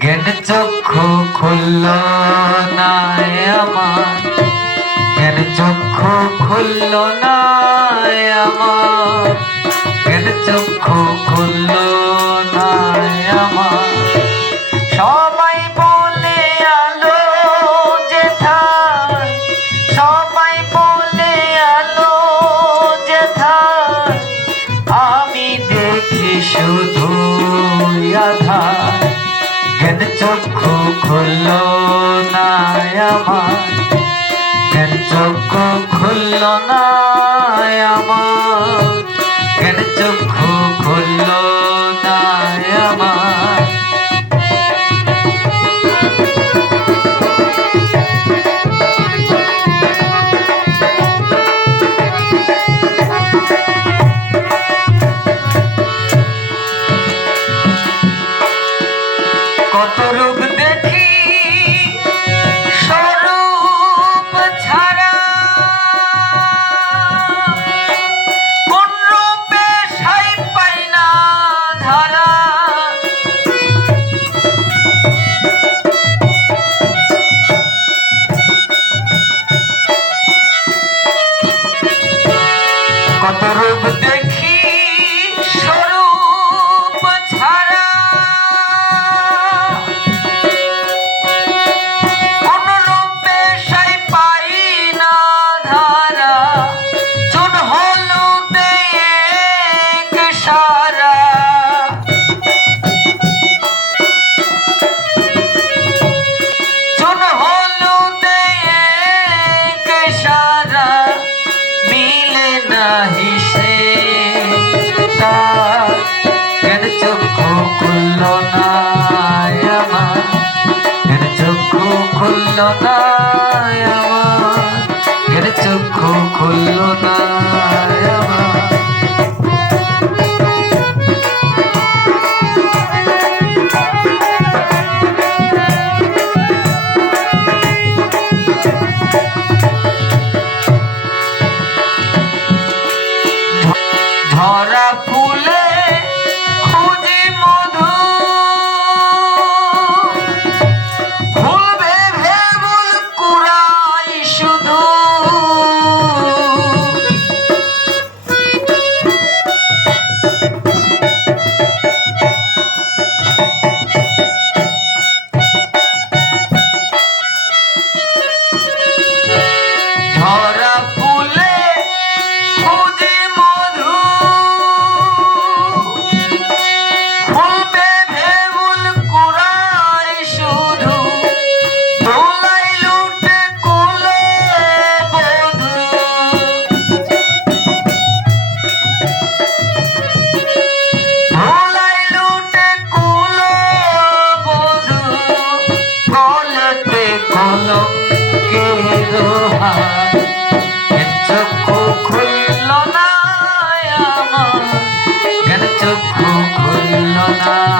জ্ঞান চক্ষু খুলল না আমার। জ্ঞান চক্ষু খুলল না আমার। জ্ঞান চক্ষু খুলল না আমার। বলে আলো যেথা সবাই বলে চোখ খুলল না আমার? জ্ঞান চোখ খুলল না আমার? Motor লতায় আমার চক্ষু খুলল না ধরা চক্ষু খুলল না।